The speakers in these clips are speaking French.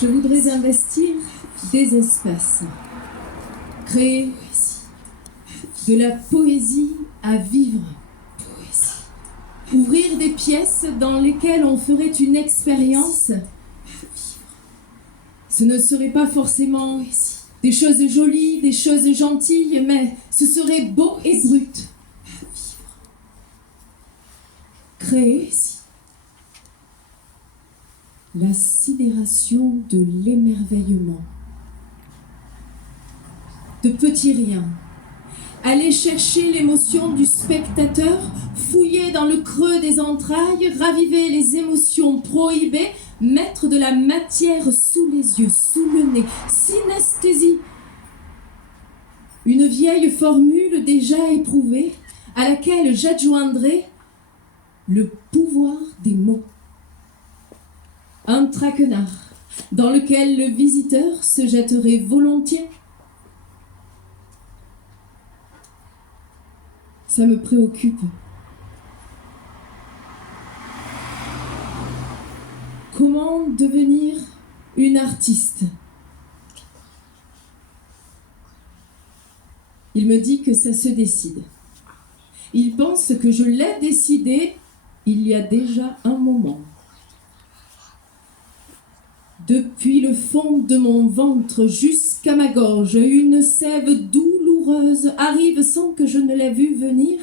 Je voudrais investir des espaces, créer de la poésie à vivre, ouvrir des pièces dans lesquelles on ferait une expérience. Ce ne serait pas forcément des choses jolies, des choses gentilles, mais ce serait beau et brut. Créer la sidération de l'émerveillement. De petits riens. Aller chercher l'émotion du spectateur, fouiller dans le creux des entrailles, raviver les émotions prohibées, mettre de la matière sous les yeux, sous le nez, synesthésie. Une vieille formule déjà éprouvée, à laquelle j'adjoindrai le pouvoir des mots. Un traquenard, dans lequel le visiteur se jetterait volontiers. Ça me préoccupe. Comment devenir une artiste? Il me dit que ça se décide. Il pense que je l'ai décidé il y a déjà un moment. Depuis le fond de mon ventre jusqu'à ma gorge, une sève douloureuse arrive sans que je ne l'aie vue venir.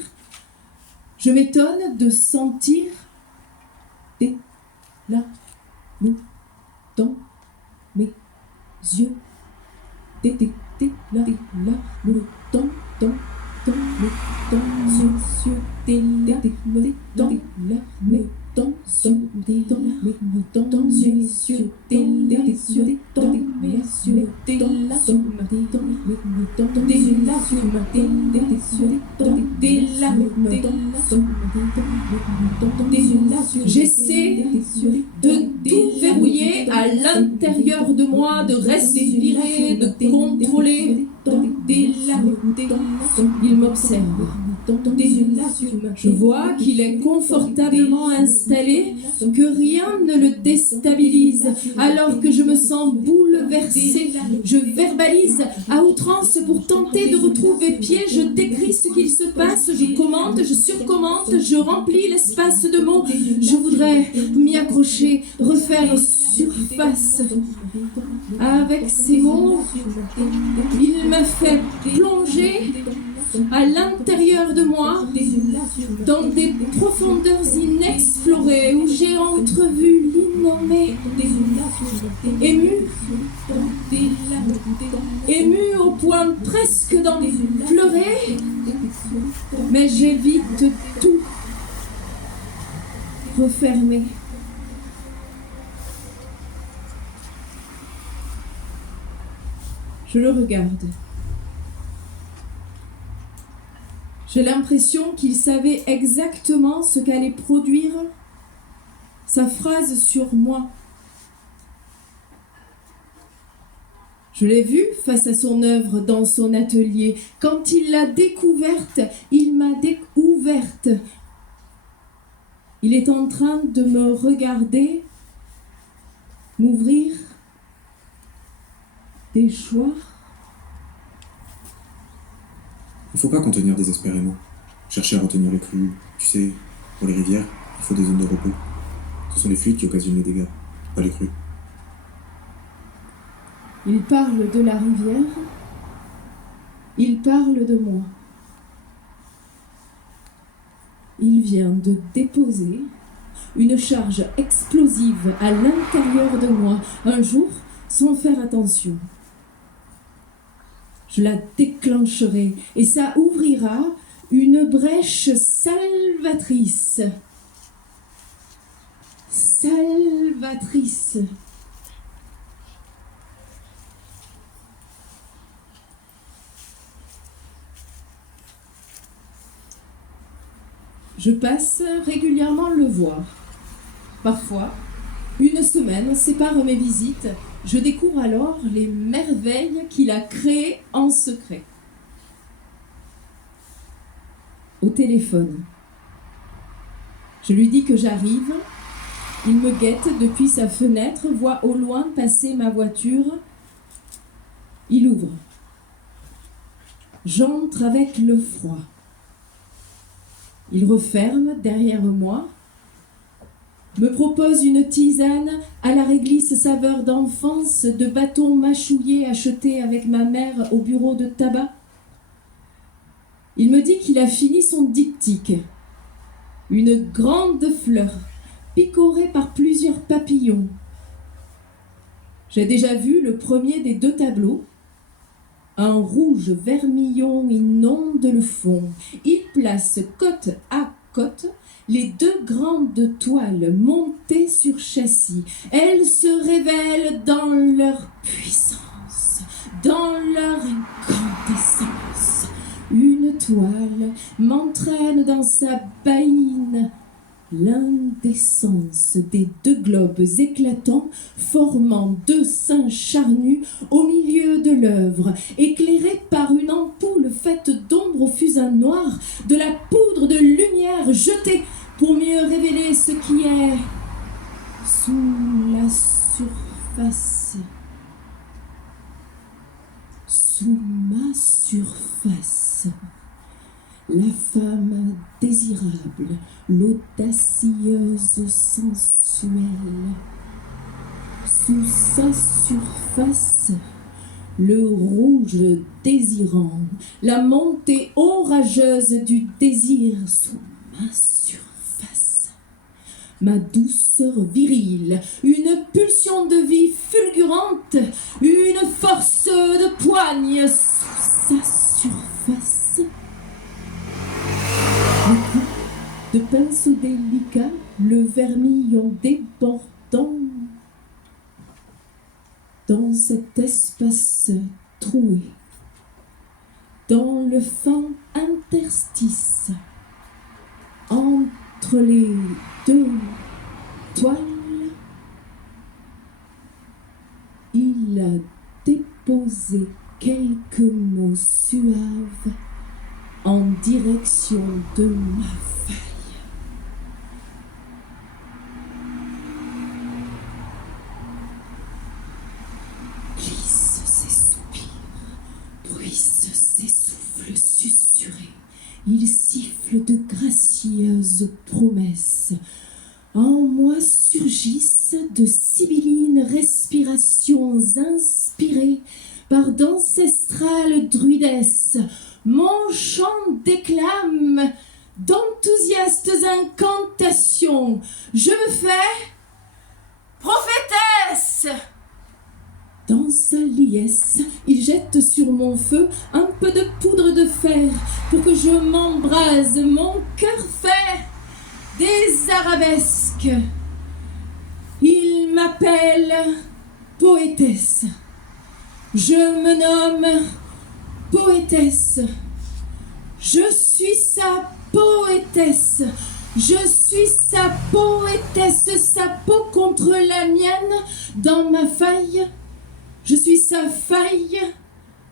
Je m'étonne de sentir des larmes dans mes yeux. Des larmes dans mes yeux. Des larmes dans mes yeux. Dans mes yeux, des larmes dans mes yeux, des larmes j'essaie de tout verrouiller à l'intérieur de moi, de respirer, de contrôler. Des larmes, il m'observe. Je vois qu'il est confortablement installé, que rien ne le déstabilise. Alors que je me sens bouleversée, je verbalise à outrance pour tenter de retrouver pied. Je décris ce qu'il se passe, je commente, je surcommente, je remplis l'espace de mots. Je voudrais m'y accrocher, refaire surface. Avec ces mots, il me fait plonger à l'intérieur de moi, dans des profondeurs inexplorées où j'ai entrevu l'innommé, ému au point presque d'en pleurer, mais j'évite tout refermer. Je le regarde. J'ai l'impression qu'il savait exactement ce qu'allait produire sa phrase sur moi. Je l'ai vu face à son œuvre dans son atelier. Quand il l'a découverte, il m'a découverte. Il est en train de me regarder, m'ouvrir des choix. Il ne faut pas contenir désespérément. Chercher à retenir les crues. Tu sais, pour les rivières, il faut des zones de repos. Ce sont les fluides qui occasionnent les dégâts, pas les crues. Il parle de la rivière. Il parle de moi. Il vient de déposer une charge explosive à l'intérieur de moi, un jour, sans faire attention. Je la déclencherai et ça ouvrira une brèche salvatrice. Salvatrice. Je passe régulièrement le voir. Parfois, une semaine sépare mes visites. Je découvre alors les merveilles qu'il a créées en secret. Au téléphone, je lui dis que j'arrive Il me guette depuis sa fenêtre, voit au loin passer ma voiture. Il ouvre. J'entre avec le froid. Il referme derrière moi, me propose une tisane à la réglisse saveur d'enfance, de bâtons mâchouillés achetés avec ma mère au bureau de tabac. Il me dit qu'il a fini son diptyque. Une grande fleur, picorée par plusieurs papillons. J'ai déjà vu le premier des 2 tableaux. Un rouge vermillon inonde le fond. Il place côte à côte les 2 grandes toiles montées sur châssis. Elles se révèlent dans leur puissance, dans leur incandescence. Une toile m'entraîne dans sa baïne. L'indécence des 2 globes éclatants formant 2 seins charnus au milieu de l'œuvre, éclairés par une ampoule faite d'ombre au fusain noir, de la poudre de lumière jetée pour mieux révéler ce qui est sous la surface. Sous ma surface. La femme désirable, l'audacieuse sensuelle. Sous sa surface, le rouge désirant, la montée orageuse du désir sous ma surface. Ma douceur virile, une pulsion de vie fulgurante, une force de poigne sous sa surface. De pinceau délicat, le vermillon débordant dans cet espace troué, dans le fin interstice, entre les 2 toiles, il a déposé quelques mots suaves en direction de ma faille. Glisse ses soupirs, bruissent ses souffles susurrés. Il siffle de gracieuses promesses. En moi surgissent de sibyllines respirations inspirées par d'ancestrales druidesses. Mon chant déclame d'enthousiastes incantations. Je me fais prophétesse. Dans sa liesse, il jette sur mon feu un peu de poudre de fer pour que je m'embrase. Mon cœur fait des arabesques. Il m'appelle poétesse. Je me nomme poétesse. Je suis sa poétesse. Je suis sa poétesse. Sa peau contre la mienne dans ma faille. Je suis sa faille.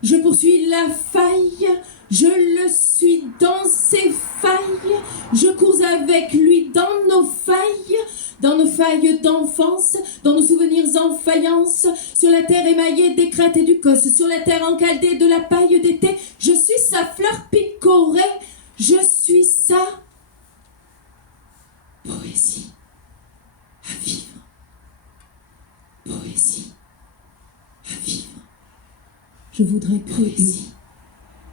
Je poursuis la faille. Je le suis dans ses failles. Je cours avec lui dans nos failles d'enfance, dans nos souvenirs en faïence, sur la terre émaillée des crêtes et du cos, sur la terre encaldée de la paille d'été. Je suis sa fleur picorée. Je suis sa poésie à vivre. Poésie à vivre. Je voudrais créer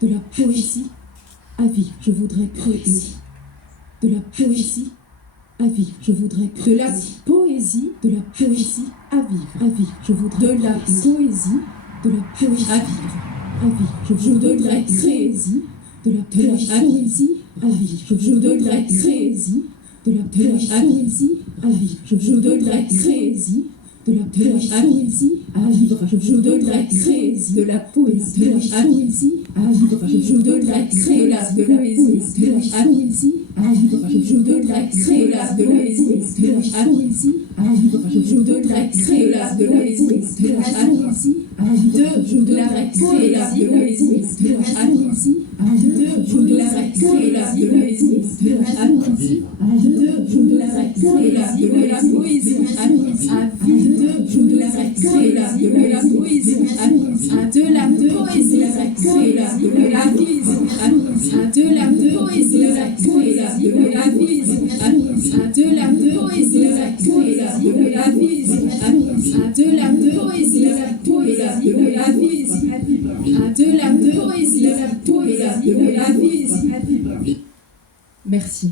de la poésie à vivre. Je voudrais créer de la poésie à vivre. Je voudrais créer de la poésie à vivre. Je voudrais de la poésie à vivre. Je voudrais créer de la poésie à vivre. Je voudrais créer de la poésie à vivre. Je voudrais créer de la poésie à vivre. Je voudrais créer de la poésie à vivre. Je voudrais créer de la poésie à vivre. Je voudrais créer de la poésie à vivre. Je voudrais créer de la poésie à vivre. Je voudrais créer la poésie à vivre. Je voudrais créer la poésie à vivre. Je voudrais créer la poésie de la poésie, de la poésie, de la vie, de la poésie, de la vie, de la poésie, de la poésie, de la vie, de la poésie, de la vie, de la poésie, de la vie. Merci.